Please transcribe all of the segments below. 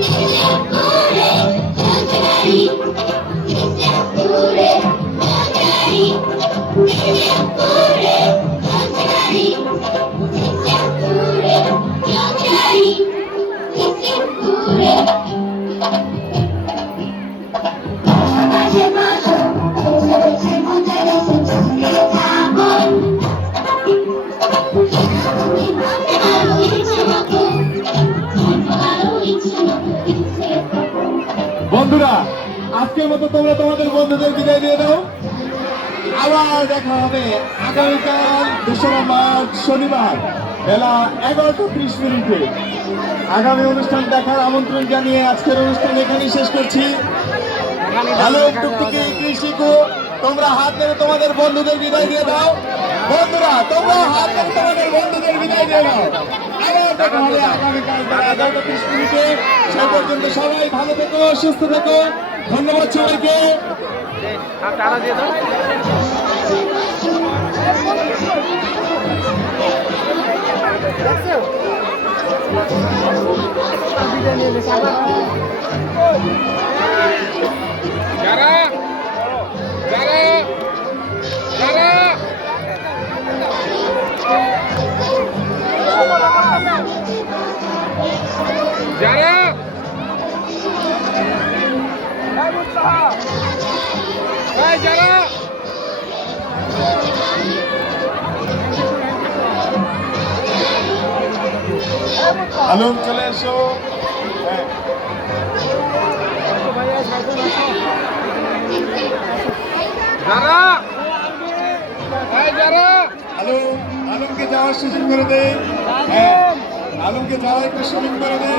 Thank you. বন্ধুরা, আজকের মতো তোমরা তোমাদের বন্ধুদের বিদায় দিয়ে দাও। আবার দেখা হবে আগামীকাল দোসরা মার্চ শনিবার বেলা এগারোটা ত্রিশ মিনিটে। আগামী অনুষ্ঠান দেখার আমন্ত্রণ জানিয়ে আজকের অনুষ্ঠান এখানেই শেষ করছি। হ্যালো টুকটুকি কৃষিকু তোমরা হাত ধরে তোমাদের বন্ধুদের বিদায় দিয়ে দাও। বন্ধুরা, তোমরা হাত তোমাদের বন্ধুদের বিদায় দিয়ে দাও আবার দেখা হবে আগামীকাল বেলা এগারোটা মিনিটে। সে পর্যন্ত সবাই ভালো থেকো, সুস্থ থেকো। ধন্যবাদ সবাইকে। যারা আলম চলে এসো। হ্যাঁ যারা। যারা আলম আলমকে যাওয়ার সুযোগ করে দে। হ্যাঁ আলমকে যাওয়ার একটা সুযোগ করে দে।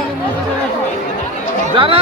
যারা।